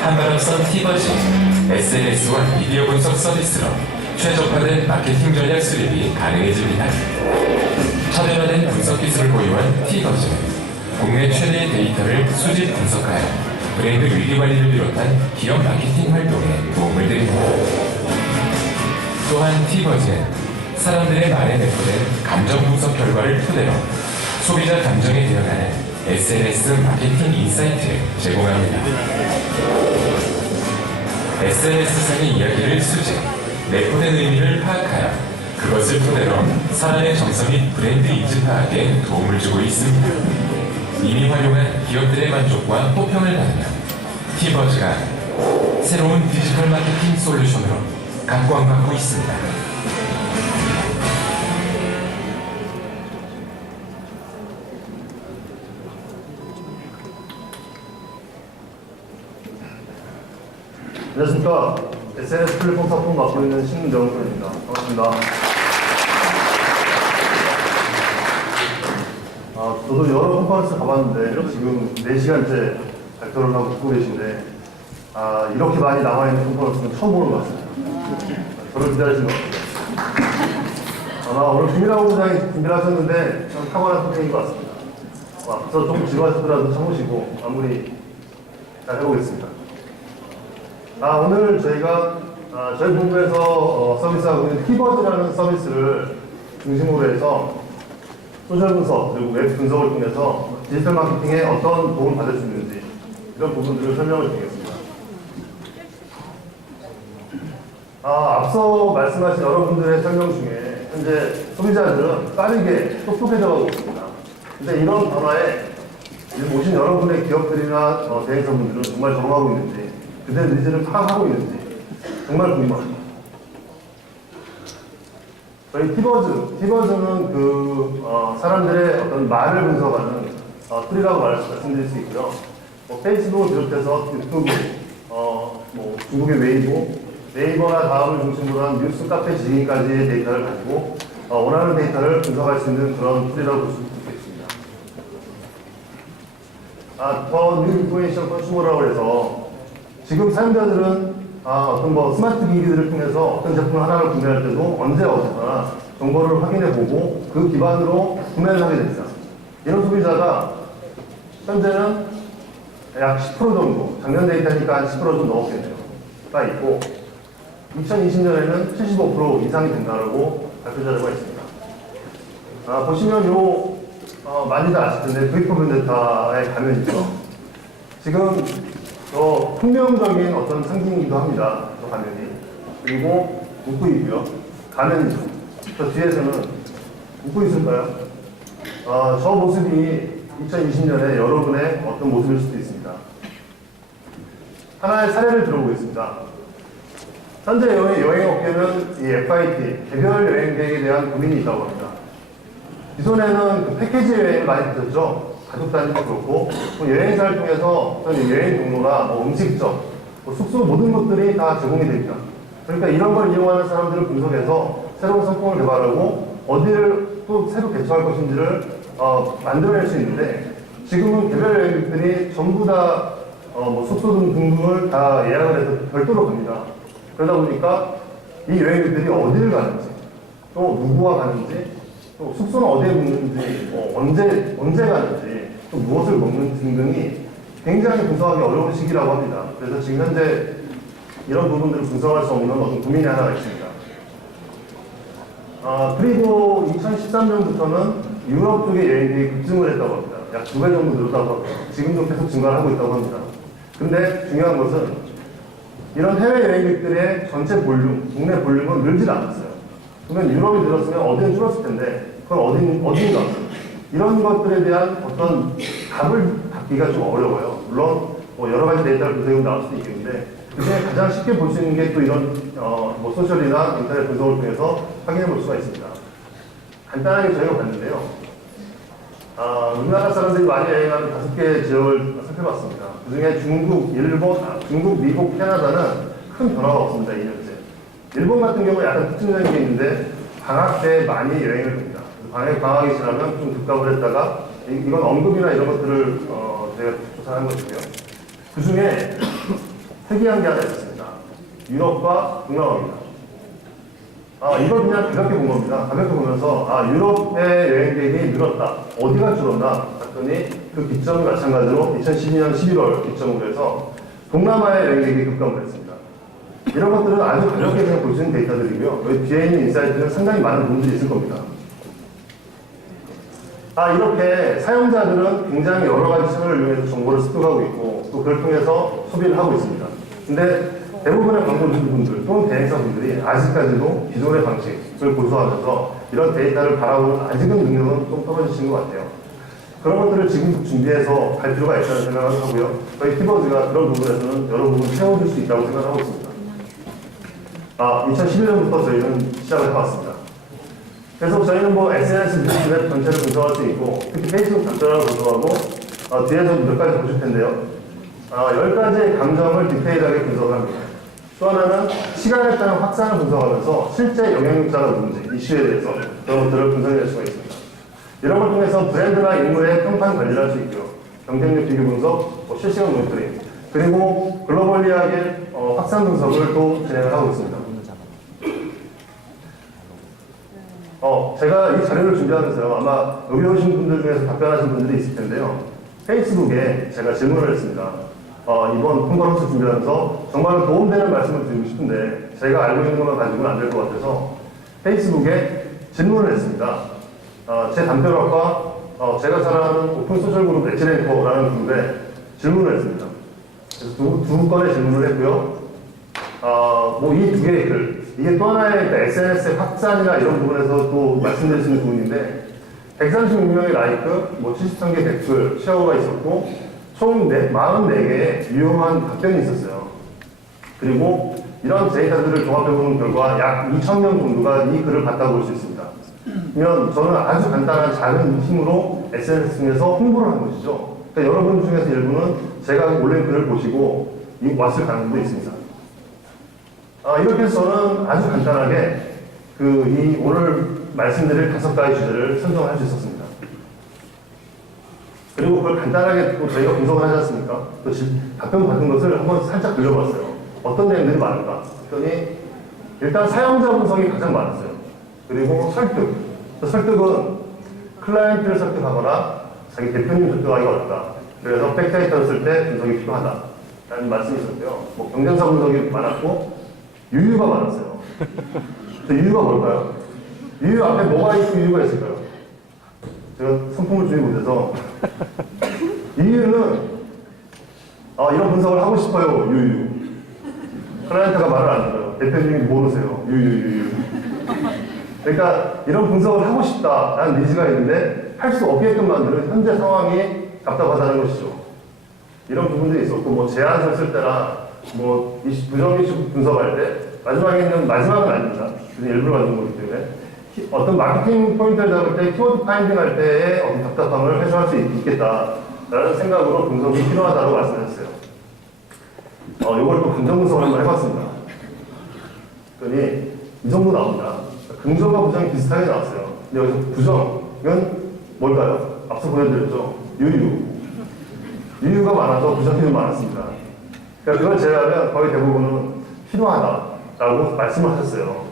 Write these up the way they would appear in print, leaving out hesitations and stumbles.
한바람선 티버즈, SNS와 미디어 분석 서비스로 최적화된 마케팅 전략 수립이 가능해집니다. 차별화된 분석 기술을 보유한 티버즈는 국내 최대의 데이터를 수집 분석하여 브랜드 위기 관리를 비롯한 기업 마케팅 활동에 도움을 드립니다. 또한 티버즈는 사람들의 말에 내포된 감정 분석 결과를 토대로 소비자 감정에 대응하는 SNS 마케팅 인사이트를 제공합니다. SNS상의 이야기를 수집, 내포된 의미를 파악하여 그것을 토대로 사람의 정서 및 브랜드 이즈 파악에 도움을 주고 있습니다. 이미 활용한 기업들의 만족과 호평을 받으며 티버즈가 새로운 디지털 마케팅 솔루션으로 각광받고 있습니다. 안녕하십니까. SNS 플랫폼 사업을 맡고 있는 신정훈입니다. 반갑습니다. 저도 여러 컨퍼런스 가봤는데 지금 4시간째 발표를 하고 듣고 계신데 이렇게 많이 남아있는 컨퍼런스는 처음 보는 것 같습니다. 저를 기다리신 것 같아요. 아마 오늘 김일하고 부장이 준비를 하셨는데 참 탁월한 선생인 것 같습니다. 앞서 조금 지루하시더라도 참으시고 마무리 잘 해보겠습니다. 오늘 저희가 저희 본부에서 서비스하고 있는 티버즈라는 서비스를 중심으로 해서 소셜 분석 그리고 웹 분석을 통해서 디지털 마케팅에 어떤 도움을 받을 수 있는지 이런 부분들을 설명을 드리겠습니다. 앞서 말씀하신 여러분들의 설명 중에 현재 소비자들은 빠르게 똑똑해져 가고 있습니다. 근데 이런 변화에 오신 여러분의 기업들이나 대행사분들은 정말 적응하고 있는지 그들의 니즈를 파악하고 있는지 정말 궁금합니다. 저희 티버즈는 사람들의 어떤 말을 분석하는 툴이라고 말씀드릴 수 있고요. 페이스북을 비롯해서 유튜브, 중국의 웨이보, 네이버나 다음을 중심으로 한 뉴스, 카페, 지인까지의 데이터를 가지고 원하는 데이터를 분석할 수 있는 그런 툴이라고 볼 수 있겠습니다. 더 뉴 인포메이션 컨슈머라고 해서 지금 사용자들은 어떤 스마트 기기들을 통해서 어떤 제품 하나를 구매할 때도 언제 어디서나 정보를 확인해보고 그 기반으로 구매를 하게 됩니다. 이런 소비자가 현재는 약 10% 정도, 작년 데이터니까 한 10% 좀 넘었겠네요. 가 있고 2020년에는 75% 이상이 된다고 발표 자료가 있습니다. 보시면 많이들 아실 텐데 V4 벤데타의 가면이죠. 지금 혁명적인 어떤 상징이기도 합니다. 저 가면이. 그리고 웃고 있고요. 가면이죠. 저 뒤에서는 웃고 있을까요? 저 모습이 2020년에 여러분의 어떤 모습일 수도 있습니다. 하나의 사례를 들어보겠습니다. 현재 여행업계는 이 FIT, 개별 여행 계획에 대한 고민이 있다고 합니다. 기존에는 그 패키지 여행을 많이 드셨죠? 가족 단위도 그렇고, 여행사를 통해서 여행 경로나 음식점, 숙소 모든 것들이 다 제공이 됩니다. 그러니까 이런 걸 이용하는 사람들을 분석해서 새로운 상품을 개발하고 어디를 또 새로 개척할 것인지를 만들어낼 수 있는데 지금은 개별 여행객들이 전부 다 숙소 등등을 다 예약을 해서 별도로 갑니다. 그러다 보니까 이 여행객들이 어디를 가는지, 또 누구와 가는지, 또 숙소는 어디에 묵는지, 언제 가는지, 또 무엇을 먹는지 등등이 굉장히 분석하기 어려운 시기라고 합니다. 그래서 지금 현재 이런 부분들을 분석할 수 없는 어떤 고민이 하나가 있습니다. 그리고 2013년부터는 유럽 쪽의 여행객이 급증을 했다고 합니다. 약 2배 정도 늘었다고 합니다. 지금도 계속 증가를 하고 있다고 합니다. 근데 중요한 것은 이런 해외 여행객들의 전체 볼륨, 국내 볼륨은 늘질 않았어요. 그러면 유럽이 늘었으면 어디는 줄었을 텐데 그건 어딘가 이런 것들에 대한 어떤 답을 받기가 좀 어려워요. 물론 여러 가지 데이터를 분석해 나올 수도 있겠는데 그중에 가장 쉽게 볼 수 있는 게 또 이런 소셜이나 인터넷 분석을 통해서 확인해 볼 수가 있습니다. 간단하게 저희가 봤는데요. 우리나라 사람들이 많이 여행하는 5개 지역을 살펴봤습니다. 그중에 중국, 미국, 캐나다는 큰 변화가 없습니다. 2년째. 일본 같은 경우는 약간 특징적인 게 있는데 방학 때 많이 여행을 합니다. 방학이 지나면 좀 급감을 했다가 이건 언급이나 이런 것들을 제가 조사한 것이고요. 그 중에 특이한 게 하나 있습니다. 유럽과 동남아입니다. 이걸 그냥 가볍게 본 겁니다. 가볍게 보면서, 유럽의 여행객이 늘었다. 어디가 줄었나? 봤더니 그 기점이 마찬가지로 2012년 11월 기점으로 해서 동남아의 여행객이 급감을 했습니다. 이런 것들은 아주 가볍게 그냥 볼 수 있는 데이터들이고요. 여기 뒤에 있는 인사이트는 상당히 많은 부분들이 있을 겁니다. 이렇게 사용자들은 굉장히 여러 가지 채널을 이용해서 정보를 습득하고 있고 또 그걸 통해서 소비를 하고 있습니다. 근데 대부분의 광고 주주분들 또는 대행사분들이 아직까지도 기존의 방식을 고수하면서 이런 데이터를 바라보는 아직은 능력은 좀 떨어지신 것 같아요. 그런 것들을 지금 준비해서 갈 필요가 있다는 생각을 하고요. 저희 키버즈가 그런 부분에서는 여러 부분 채워줄 수 있다고 생각하고 있습니다. 2011년부터 저희는 시작을 해왔습니다. 그래서 저희는 SNS 웹 전체를 분석할 수 있고 특히 페이스북 전체를 분석하고 뒤에서 몇 가지 보실 텐데요. 10가지의 감정을 디테일하게 분석을 합니다. 또 하나는 시간에 따른 확산을 분석하면서 실제 영향력자가 누군지 이슈에 대해서 그런 것들을 분석할 수가 있습니다. 이런 걸 통해서 브랜드나 인물의 평판 관리를 할 수 있고요. 경쟁력 비교 분석, 실시간 모니터링, 그리고 글로벌리하게 확산 분석을 또 진행을 하고 있습니다. 제가 이 자료를 준비하면서요. 아마 여기 오신 분들 중에서 답변하신 분들이 있을 텐데요. 페이스북에 제가 질문을 했습니다. 이번 컨퍼런스 준비하면서 정말 도움되는 말씀을 드리고 싶은데 제가 알고 있는 것만 가지고는 안 될 것 같아서 페이스북에 질문을 했습니다. 제 담벼락과 제가 사랑하는 오픈 소셜 그룹 엣지랭커라는 그룹에 질문을 했습니다. 그래서 두 건의 질문을 했고요. 이 두 개의 글, 이게 또 하나의 SNS의 확산이나 이런 부분에서 또 말씀드릴 수 있는 부분인데 136명의 라이크, 73개 댓글, 쉐어가 있었고 총 44개의 유용한 답변이 있었어요. 그리고 이런 데이터들을 종합해보는 결과 약 2,000명 정도가 이 글을 봤다고 볼 수 있습니다. 그러면 저는 아주 간단한 작은 힘으로 SNS 중에서 홍보를 한 것이죠. 그러니까 여러분 중에서 일부는 제가 올린 글을 보시고 왔을 가능성도 있습니다. 이렇게 해서 저는 아주 간단하게 오늘 말씀드릴 5가지 주제를 선정할 수 있었습니다. 그리고 그걸 간단하게 또 저희가 분석을 하지 않습니까? 또 답변 받은 것을 한번 살짝 돌려봤어요. 어떤 내용들이 많을까? 그랬더니 일단 사용자 분석이 가장 많았어요. 그리고 설득. 설득은 클라이언트를 설득하거나 자기 대표님 설득하기가 어렵다. 그래서 팩트데이터를 쓸 때 분석이 필요하다. 라는 말씀이 있었고요. 경쟁사 분석이 많았고 유유가 많았어요. 유유가 뭘까요? 유유 앞에 뭐가 있고 유유가 있을까요? 제가 상품을 주지 못해서 유유는 이런 분석을 하고 싶어요. 유유. 클라이언트가 말을 안 들어요. 대표님이 모르세요. 유유. 그러니까 이런 분석을 하고 싶다라는 니즈가 있는데 할 수 없게끔 만드는 현재 상황이 답답하다는 것이죠. 이런 부분들이 있었고 제안서 쓸 때나 부정 이슈 분석할 때 마지막은 아닙니다. 일부러 가진 거기 때문에 어떤 마케팅 포인트를 잡을 때 키워드 파인딩 할 때의 어떤 답답함을 해소할 수 있겠다라는 생각으로 분석이 필요하다고 말씀하셨어요. 이걸 또 감정 분석을 한번 해봤습니다. 그러니 이 정도 나옵니다. 긍정과 부정이 비슷하게 나왔어요. 근데 여기서 부정은 뭘까요? 앞서 보여드렸죠. 유유가 많아서 부정이 많았습니다. 그러니까 그걸 제외하면 거의 대부분은 필요하다라고 말씀을 하셨어요.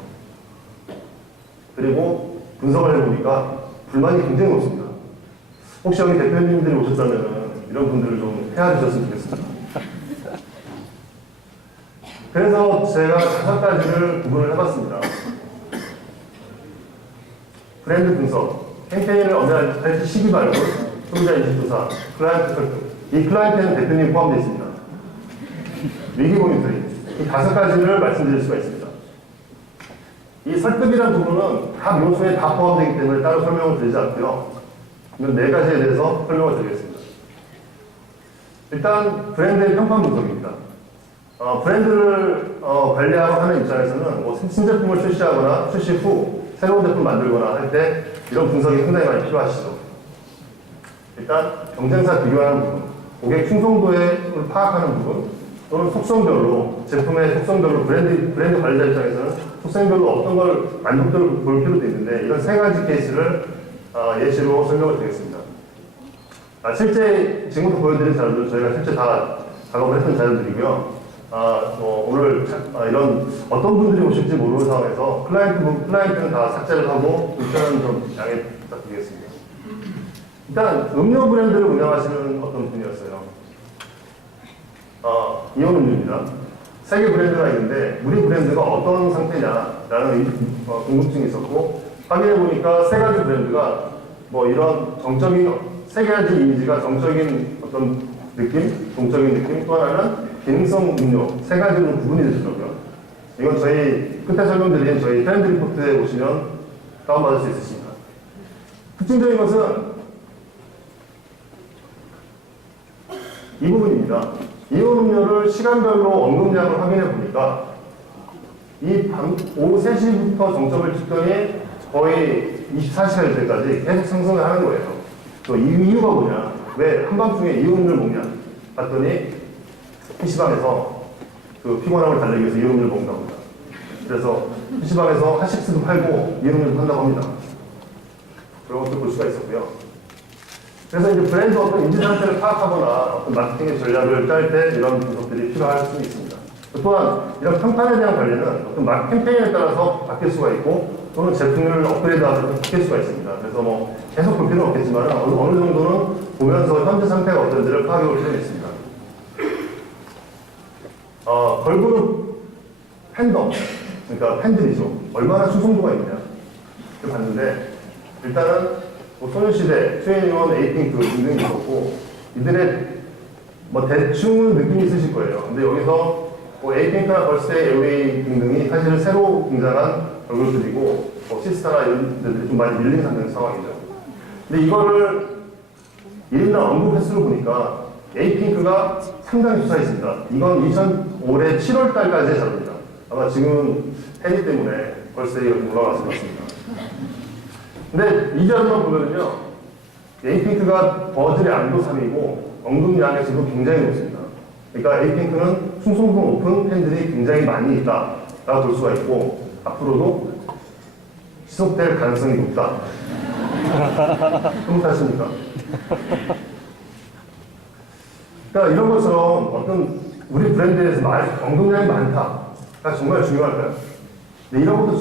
그리고 분석을 해보니까 불만이 굉장히 높습니다. 혹시 여기 대표님들이 오셨다면 이런 분들을 좀 헤아리셨으면 좋겠습니다. 그래서 제가 5가지를 구분을 해봤습니다. 브랜드 분석, 캠페인을 언제 할지 시기 발굴, 소비자 인식 조사, 클라이언트 설득. 이 클라이언트에는 대표님 포함되어 있습니다. 위기 모니터링. 이 5가지를 말씀드릴 수가 있습니다. 이 설득이라는 부분은 각 요소에 다 포함되기 때문에 따로 설명을 드리지 않고요. 이 4가지에 대해서 설명을 드리겠습니다. 일단 브랜드의 평판 분석입니다. 브랜드를 관리하고 하는 입장에서는 신제품을 출시하거나 출시 후 새로운 제품 만들거나 할 때 이런 분석이 상당히 많이 필요하시죠. 일단 경쟁사 비교하는 부분, 고객 충성도를 파악하는 부분, 또는 속성별로 제품의 속성별로 브랜드 관리자 입장에서는 속성별로 어떤 걸 만족도를 볼 필요도 있는데 이런 3가지 케이스를 예시로 설명을 드리겠습니다. 실제 지금부터 보여드린 자료들 저희가 실제 다 작업을 했던 자료들이고요. 오늘 이런 어떤 분들이 오실지 모르는 상황에서 클라이언트는 다 삭제를 하고 불편은 좀 양해 부탁드리겠습니다. 일단 음료 브랜드를 운영하시는 어떤 분이었어요. 이온 음료입니다. 세 개 브랜드가 있는데 우리 브랜드가 어떤 상태냐라는 궁금증이 있었고 확인해 보니까 세 가지 브랜드가 뭐 이런 정적인 세 가지 이미지가 정적인 어떤 느낌, 동적인 느낌, 또 하나는 기능성 음료 세 가지로 구분이 되더라고요. 이건 저희 끝에 설명드린 저희 트렌드 리포트에 보시면 다운받을 수 있으십니다. 특징적인 것은 이 부분입니다. 이온 음료를 시간별로 언급량을 확인해 보니까 이 밤 오후 3시부터 정점을 찍더니 거의 24시간 때까지 계속 상승을 하는 거예요. 또 이유가 뭐냐? 왜 한밤중에 이온 음료를 먹냐? 봤더니 PC방에서 그 피곤함을 달래기 위해서 이온 음료를 먹는다고 합니다. 그래서 PC방에서 핫식스도 팔고 이온 음료도 판다고 합니다. 그런 것도 볼 수가 있었고요. 그래서 이제 브랜드 어떤 인지 상태를 파악하거나 어떤 마케팅의 전략을 짤 때 이런 분석들이 필요할 수 있습니다. 또한 이런 평판에 대한 관리는 어떤 캠페인에 따라서 바뀔 수가 있고 또는 제품을 업그레이드하면서 바뀔 수가 있습니다. 그래서 뭐 계속 볼 필요는 없겠지만 어느 정도는 보면서 현재 상태가 어떤지를 파악해 볼 필요가 있습니다. 걸그룹 팬덤, 그러니까 팬들이죠. 얼마나 충성도가 있느냐를 봤는데 일단은 뭐 소녀시대, 트웬티원, 에이핑크 등등이 있었고 이들의 뭐 대충 느낌이 있으실 거예요. 근데 여기서 뭐 에이핑크나 걸스데이, 에어웨이 등등이 사실은 새로 등장한 걸그룹들이고 뭐 시스타나 이런 데들이 좀 많이 밀린 상황이죠. 근데 이거를 1인당 언급 횟수를 보니까 에이핑크가 상당히 수사했습니다. 이건 올해 7월 달까지의 자료입니다. 아마 지금은 팬이 때문에 걸스데이가 좀 올라갔을 것 같습니다. 근데 이 자료만 보면요, 에이핑크가 버즐의 안도 3위고 언급량에서도 굉장히 높습니다. 그러니까 에이핑크는 충성도 높은 팬들이 굉장히 많이 있다라고 볼 수가 있고 앞으로도 지속될 가능성이 높다. 그렇습니까? 그러니까 이런 것처럼 어떤 우리 브랜드에서 언급량이 많다가 정말 중요할까요? 근데 이런 것도